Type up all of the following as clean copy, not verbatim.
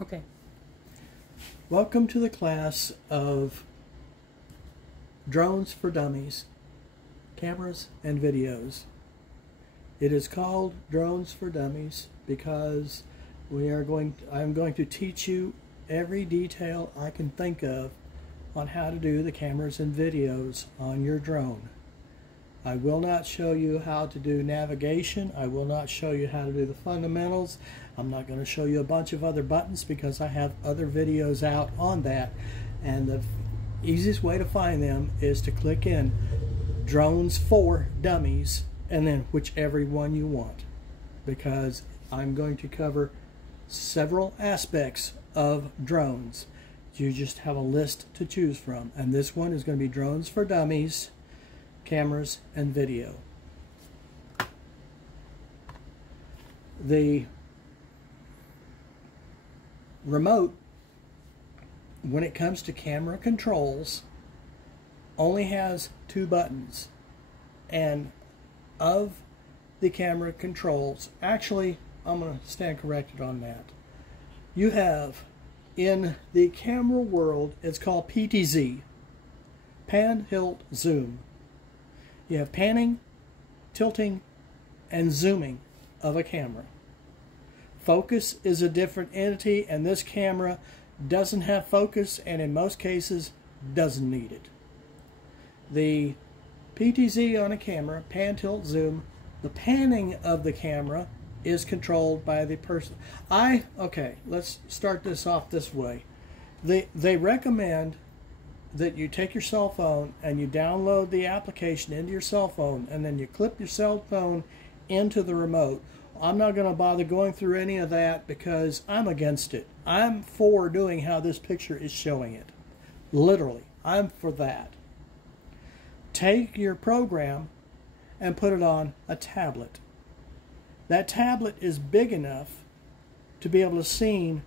Okay. Welcome to the class of Drones for Dummies, Cameras and Videos. It is called Drones for Dummies because I'm going to teach you every detail I can think of on how to do the cameras and videos on your drone. I will not show you how to do navigation. I will not show you how to do the fundamentals. I'm not going to show you a bunch of other buttons because I have other videos out on that. And the easiest way to find them is to click in Drones for Dummies and then whichever one you want, because I'm going to cover several aspects of drones. You just have a list to choose from, and this one is going to be Drones for Dummies, Cameras and Video. The remote, when it comes to camera controls, only has two buttons. And of the camera controls, actually, I'm going to stand corrected on that. You have, in the camera world, it's called PTZ, pan, tilt, zoom. You have panning, tilting, and zooming of a camera. Focus is a different entity, and this camera doesn't have focus, and in most cases doesn't need it. The PTZ on a camera, pan, tilt, zoom, the panning of the camera is controlled by the person. Okay, let's start this off this way. They recommend that you take your cell phone and you download the application into your cell phone, and then you clip your cell phone into the remote. I'm not going to bother going through any of that because I'm against it. I'm for doing how this picture is showing it. Literally, I'm for that. Take your program and put it on a tablet. That tablet is big enough to be able to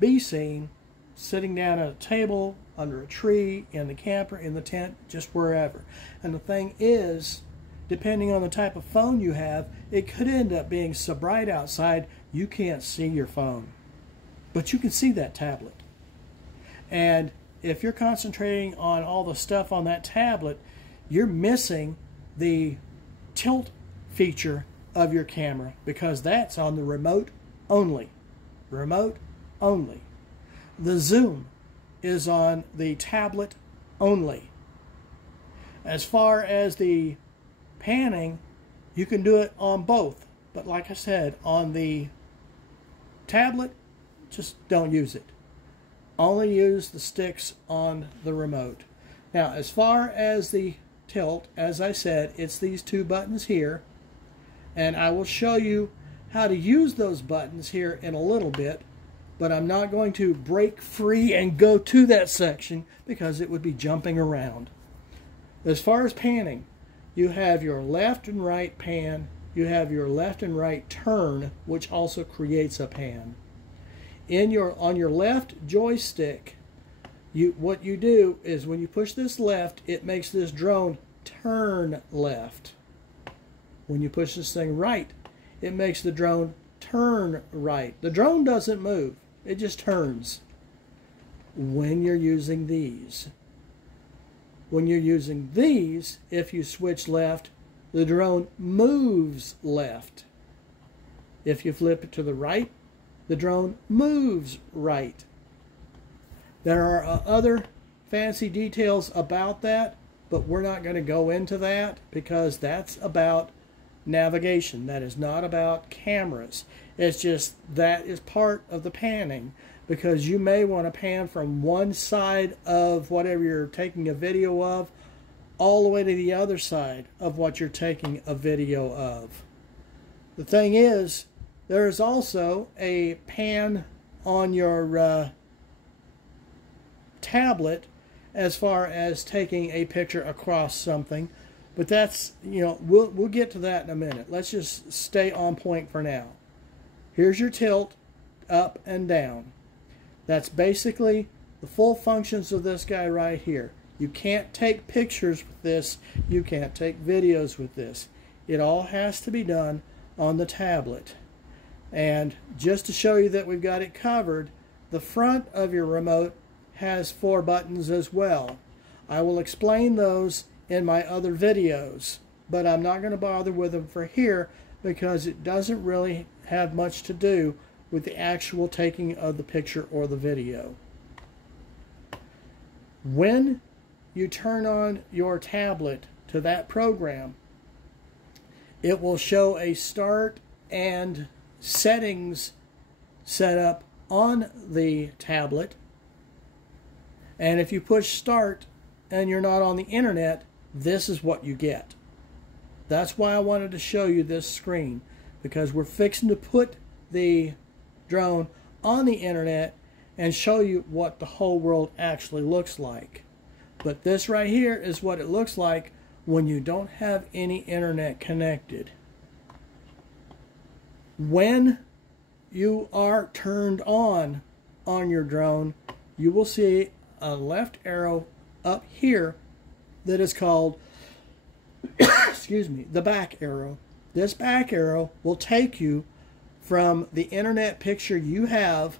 be seen sitting down at a table, under a tree, in the camper, in the tent, just wherever. And the thing is, depending on the type of phone you have, it could end up being so bright outside you can't see your phone. But you can see that tablet. And if you're concentrating on all the stuff on that tablet, you're missing the tilt feature of your camera because that's on the remote only. Remote only. The zoom is on the tablet only. As far as the panning, you can do it on both, but like I said, on the tablet, just don't use it. Only use the sticks on the remote. Now, as far as the tilt, as I said, it's these two buttons here, and I will show you how to use those buttons here in a little bit, but I'm not going to break free and go to that section because it would be jumping around. As far as panning, you have your left and right pan, you have your left and right turn, which also creates a pan. On your left joystick, what you do is when you push this left, it makes this drone turn left. When you push this thing right, it makes the drone turn right. The drone doesn't move, it just turns when you're using these. When you're using these, if you switch left, the drone moves left. If you flip it to the right, the drone moves right. There are other fancy details about that, but we're not going to go into that because that's about navigation. That is not about cameras. It's just that is part of the panning, because you may want to pan from one side of whatever you're taking a video of all the way to the other side of what you're taking a video of. The thing is, there is also a pan on your tablet as far as taking a picture across something, but that's, we'll get to that in a minute. Let's just stay on point for now. Here's your tilt, up and down. That's basically the full functions of this guy right here. You can't take pictures with this. You can't take videos with this. It all has to be done on the tablet. And just to show you that we've got it covered, the front of your remote has 4 buttons as well. I will explain those in my other videos, but I'm not going to bother with them for here because it doesn't really have much to do with the actual taking of the picture or the video. When you turn on your tablet to that program, it will show a start and settings setup on the tablet. And if you push start and you're not on the internet, this is what you get. That's why I wanted to show you this screen, because we're fixing to put the drone on the internet and show you what the whole world actually looks like. But this right here is what it looks like when you don't have any internet connected. When you are turned on your drone, you will see a left arrow up here that is called excuse me, the back arrow. This back arrow will take you from the internet picture you have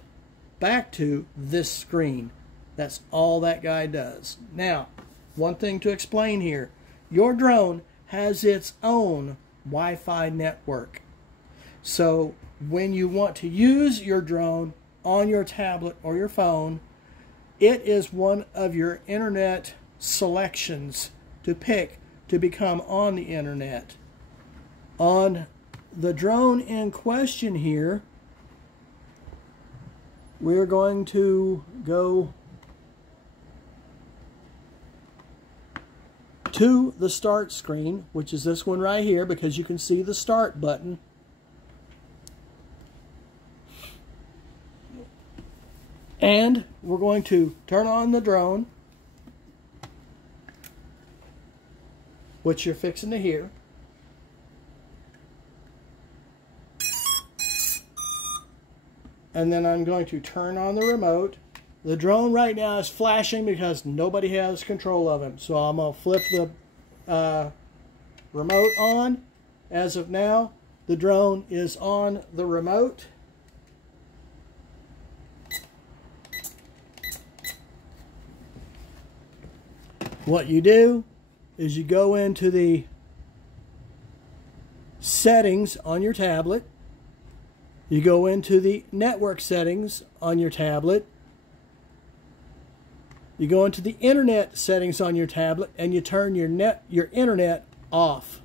back to this screen. That's all that guy does. Now, one thing to explain here. Your drone has its own Wi-Fi network. So when you want to use your drone on your tablet or your phone, it is one of your internet selections to pick to become on the internet. On the drone in question here, we're going to go to the start screen, which is this one right here, because you can see the start button. And we're going to turn on the drone, which you're fixing to hear. And then I'm going to turn on the remote. The drone right now is flashing because nobody has control of him. So I'm going to flip the remote on. As of now, the drone is on the remote. What you do is you go into the settings on your tablet. You go into the network settings on your tablet. You go into the internet settings on your tablet and you turn your internet off.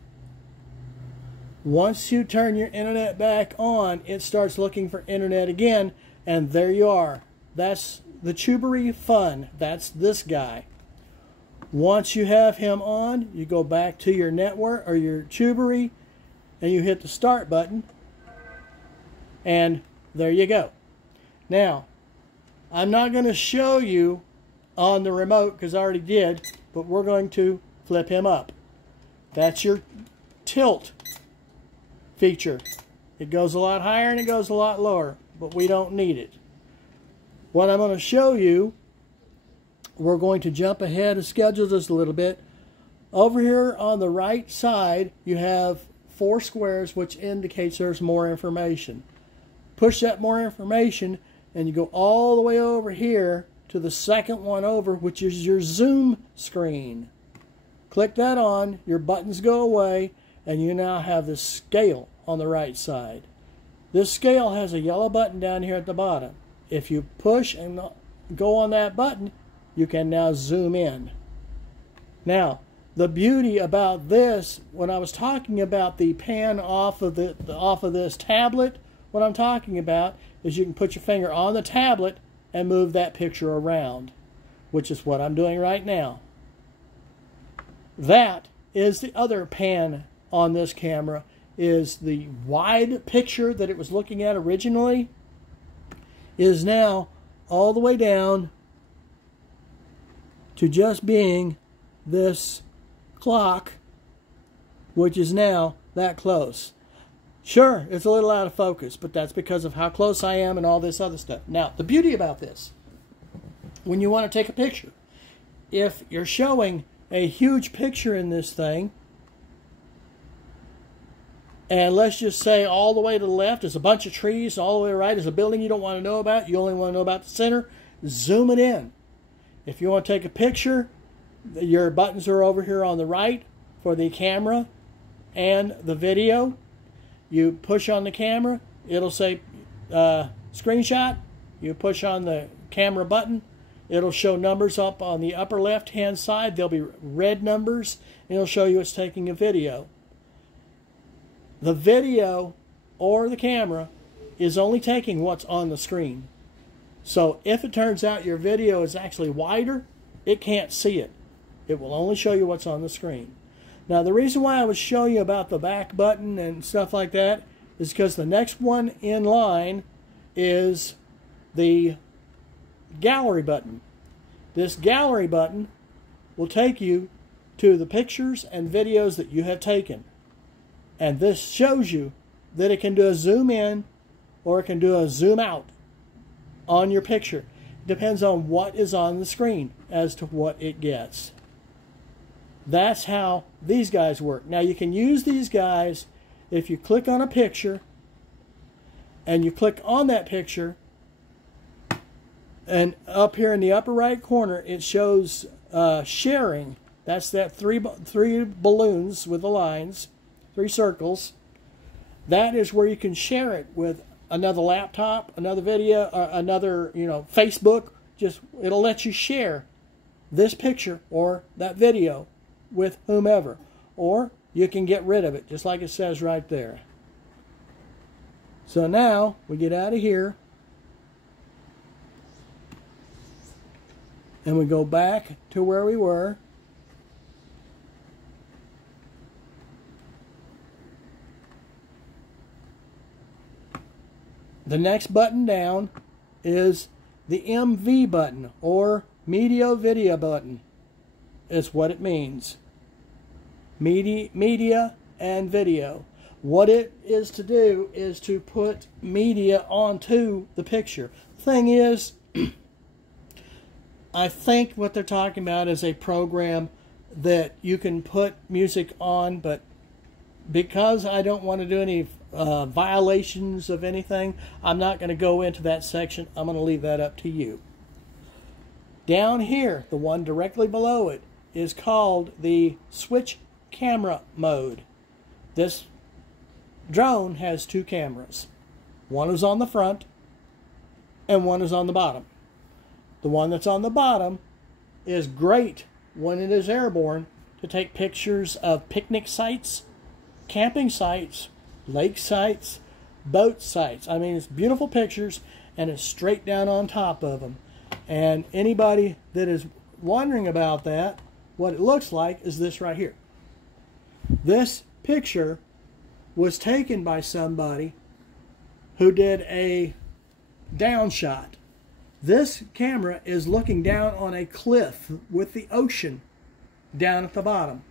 Once you turn your internet back on, it starts looking for internet again, and there you are. That's the Chubory Fun. That's this guy. Once you have him on, you go back to your network or your Chubory and you hit the start button, and there you go. Now, I'm not going to show you on the remote because I already did, but we're going to flip him up. That's your tilt feature. It goes a lot higher and it goes a lot lower, but we don't need it. What I'm going to show you, we're going to jump ahead of schedule just a little bit. Over here on the right side, you have 4 squares, which indicates there's more information. Push that more information, and you go all the way over here to the second one over, which is your zoom screen. Click that on, your buttons go away, and you now have the scale on the right side. This scale has a yellow button down here at the bottom. If you push and go on that button, you can now zoom in. Now, the beauty about this, when I was talking about the pan off of this tablet, what I'm talking about is you can put your finger on the tablet and move that picture around, which is what I'm doing right now. That is the other pan on this camera, is the wide picture that it was looking at originally is now all the way down to just being this clock, which is now that close. Sure, it's a little out of focus, but that's because of how close I am and all this other stuff. Now, the beauty about this, when you want to take a picture, if you're showing a huge picture in this thing, And let's just say all the way to the left is a bunch of trees, and all the way to the right is a building you don't want to know about. You only want to know about the center. Zoom it in. If you want to take a picture, your buttons are over here on the right for the camera and the video. You push on the camera, it'll say screenshot. You push on the camera button, it'll show numbers up on the upper left hand side. There'll be red numbers, and it'll show you it's taking a video. The video or the camera is only taking what's on the screen. So if it turns out your video is actually wider, it can't see it. It will only show you what's on the screen. Now the reason why I was showing you about the back button and stuff like that is because the next one in line is the gallery button. This gallery button will take you to the pictures and videos that you have taken. And this shows you that it can do a zoom in or it can do a zoom out on your picture. It depends on what is on the screen as to what it gets. That's how these guys work. Now you can use these guys if you click on a picture and you click on that picture, and up here in the upper right corner it shows sharing. That's that three balloons with the lines, 3 circles. That is where you can share it with another laptop, another video, or another, Facebook. It'll let you share this picture or that video with whomever, or you can get rid of it, just like it says right there. So now we get out of here and we go back to where we were. The next button down is the MV button, or Media Video button. Is what it means. Media and video. What it is to do is to put media onto the picture. Thing is, I think what they're talking about is a program that you can put music on, but because I don't want to do any violations of anything, I'm not going to go into that section. I'm going to leave that up to you. Down here, the one directly below it, is called the switch camera mode. This drone has 2 cameras. One is on the front and one is on the bottom. The one that's on the bottom is great when it is airborne to take pictures of picnic sites, camping sites, lake sites, boat sites. I mean, it's beautiful pictures and it's straight down on top of them. And anybody that is wondering about that, what it looks like is this right here. This picture was taken by somebody who did a down shot. This camera is looking down on a cliff with the ocean down at the bottom.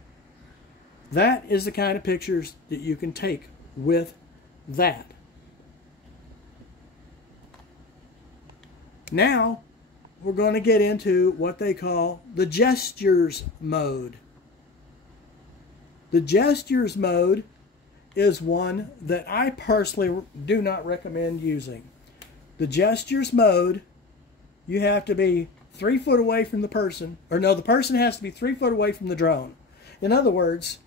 That is the kind of pictures that you can take with that. Now we're going to get into what they call the gestures mode. The gestures mode is one that I personally do not recommend using. The gestures mode, you have to be 3 foot away from the person, or no, the person has to be 3 foot away from the drone. In other words,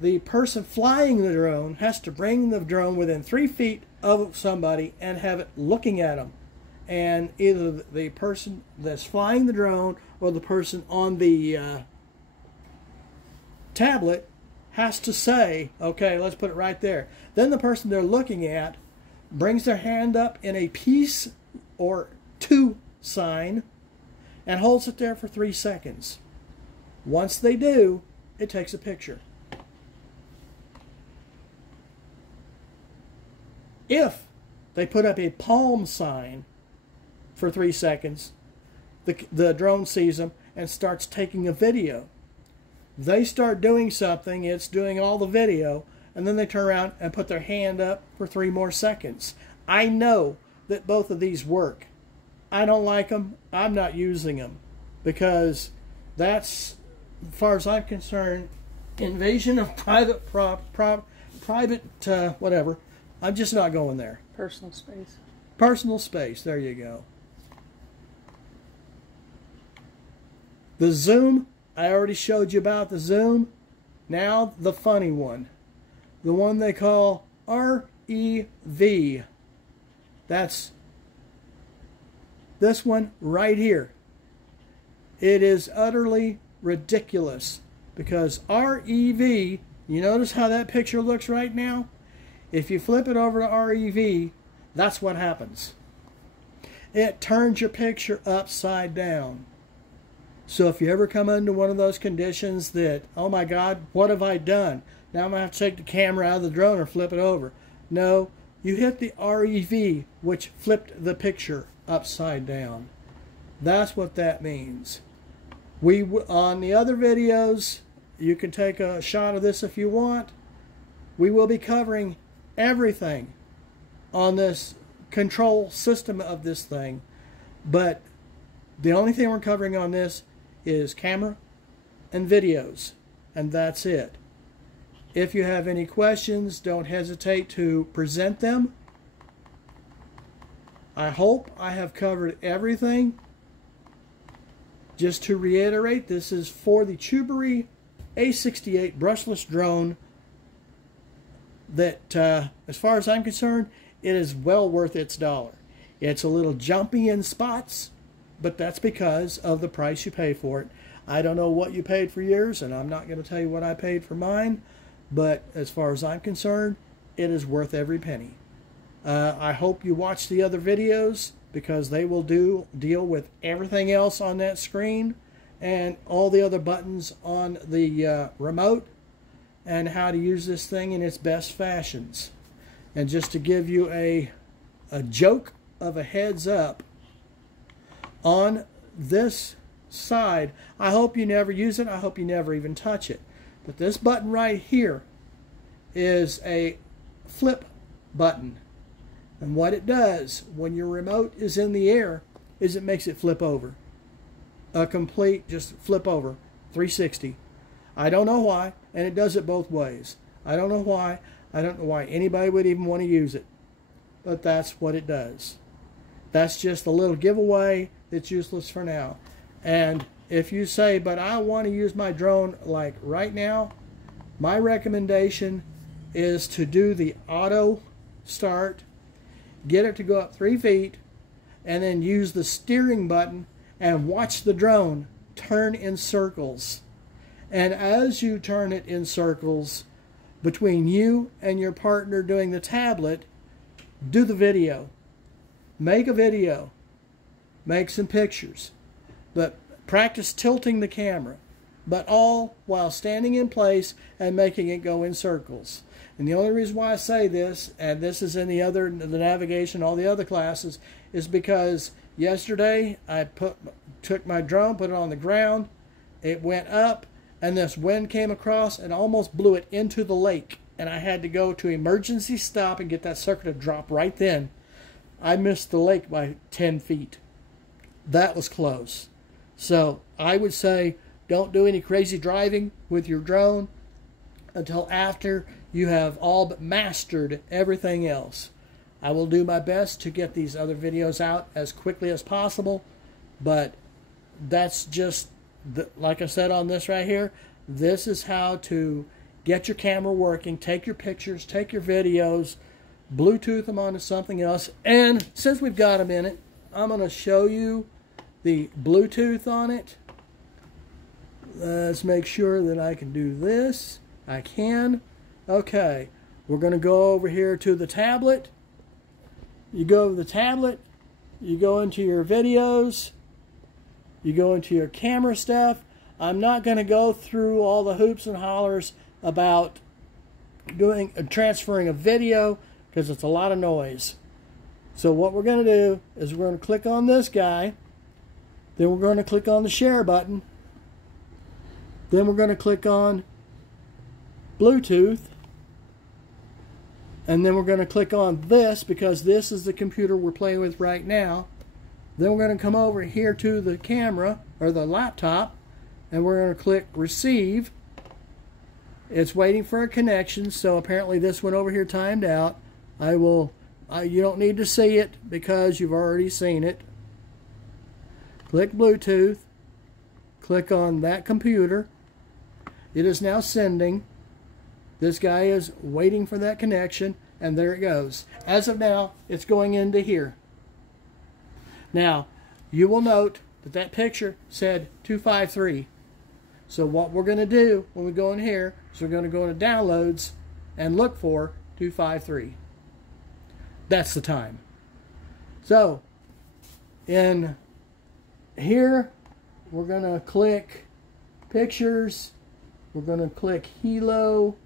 the person flying the drone has to bring the drone within 3 feet of somebody and have it looking at them. And either the person that's flying the drone or the person on the tablet has to say, okay, let's put it right there. Then the person they're looking at brings their hand up in a peace or 2 sign and holds it there for 3 seconds. Once they do, it takes a picture. If they put up a palm sign for 3 seconds, the drone sees them and starts taking a video. They start doing something, it's doing all the video, and then they turn around and put their hand up for 3 more seconds. I know that both of these work. I don't like them. I'm not using them because that's, as far as I'm concerned, invasion of private, whatever. I'm just not going there. Personal space. Personal space. There you go. The zoom, I already showed you about the zoom. Now the funny one. The one they call REV. That's this one right here. It is utterly ridiculous because REV, you notice how that picture looks right now? If you flip it over to REV, that's what happens. It turns your picture upside down. So if you ever come into one of those conditions that, oh my God, what have I done? Now I'm going to have to take the camera out of the drone or flip it over. No, you hit the REV, which flipped the picture upside down. That's what that means. On the other videos, you can take a shot of this if you want. We will be covering everything on this control system of this thing. But the only thing we're covering on this is camera and videos. And that's it. If you have any questions, don't hesitate to present them. I hope I have covered everything. Just to reiterate, this is for the Chubory A68 brushless drone that, as far as I'm concerned, it is well worth its dollar. It's a little jumpy in spots, but that's because of the price you pay for it. I don't know what you paid for yours, and I'm not going to tell you what I paid for mine, but as far as I'm concerned, it is worth every penny. I hope you watch the other videos because they will deal with everything else on that screen and all the other buttons on the remote and how to use this thing in its best fashions. And just to give you a joke of a heads up, on this side, I hope you never use it, I hope you never even touch it, but this button right here is a flip button. And what it does when your remote is in the air is it makes it flip over. A complete, just flip over, 360. I don't know why, and it does it both ways. I don't know why. I don't know why anybody would even want to use it. But that's what it does. That's just a little giveaway that's useless for now. And if you say, but I want to use my drone like right now, my recommendation is to do the auto start, get it to go up 3 feet, and then use the steering button and watch the drone turn in circles. And as you turn it in circles, between you and your partner doing the tablet, do the video. Make a video. Make some pictures. But practice tilting the camera. But all while standing in place and making it go in circles. And the only reason why I say this, and this is in the navigation, all the other classes, is because yesterday I took my drone, put it on the ground, it went up, and this wind came across and almost blew it into the lake. And I had to go to emergency stop and get that sucker to drop right then. I missed the lake by 10 feet. That was close. So I would say don't do any crazy driving with your drone until after you have all but mastered everything else. I will do my best to get these other videos out as quickly as possible, but that's just, like I said on this right here, this is how to get your camera working, take your pictures, take your videos, Bluetooth them onto something else. And since we've got a minute, I'm going to show you the Bluetooth on it. Let's make sure that I can do this. I can. Okay, we're going to go over here to the tablet. You go to the tablet, you go into your videos, you go into your camera stuff. I'm not going to go through all the hoops and hollers about transferring a video because it's a lot of noise. So what we're going to do is we're going to click on this guy, then we're going to click on the share button, then we're going to click on Bluetooth, and then we're going to click on this because this is the computer we're playing with right now. Then we're going to come over here to the camera or the laptop, and we're going to click receive. It's waiting for a connection, so apparently this one over here timed out. You don't need to see it because you've already seen it. Click Bluetooth. Click on that computer. It is now sending. This guy is waiting for that connection, and there it goes. As of now, it's going into here. Now, you will note that that picture said 253. So what we're going to do when we go in here is we're going to go into Downloads and look for 253. That's the time. So, in here, we're going to click Pictures. We're going to click Hilo.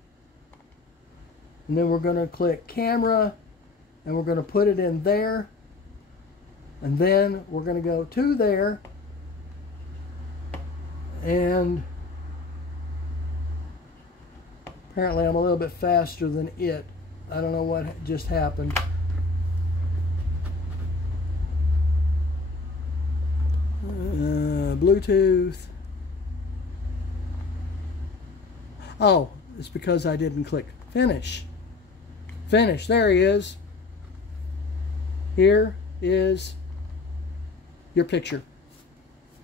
And then we're going to click Camera. And we're going to put it in there. And then we're going to go to there. And apparently I'm a little bit faster than it. I don't know what just happened. Bluetooth. Oh, it's because I didn't click finish. Finish. There he is. Here is your picture.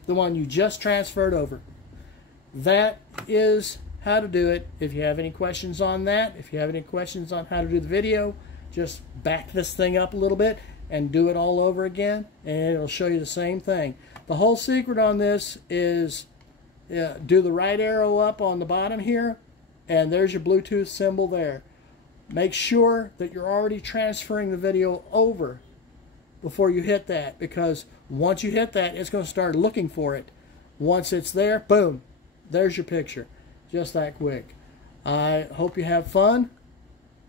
The one you just transferred over. That is how to do it. If you have any questions on that, if you have any questions on how to do the video, just back this thing up a little bit and do it all over again, and it'll show you the same thing. The whole secret on this is do the right arrow up on the bottom here, and there's your Bluetooth symbol there. Make sure that you're already transferring the video over before you hit that, because once you hit that, it's going to start looking for it. Once it's there, boom, there's your picture. Just that quick. I hope you have fun,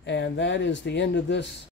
and that is the end of this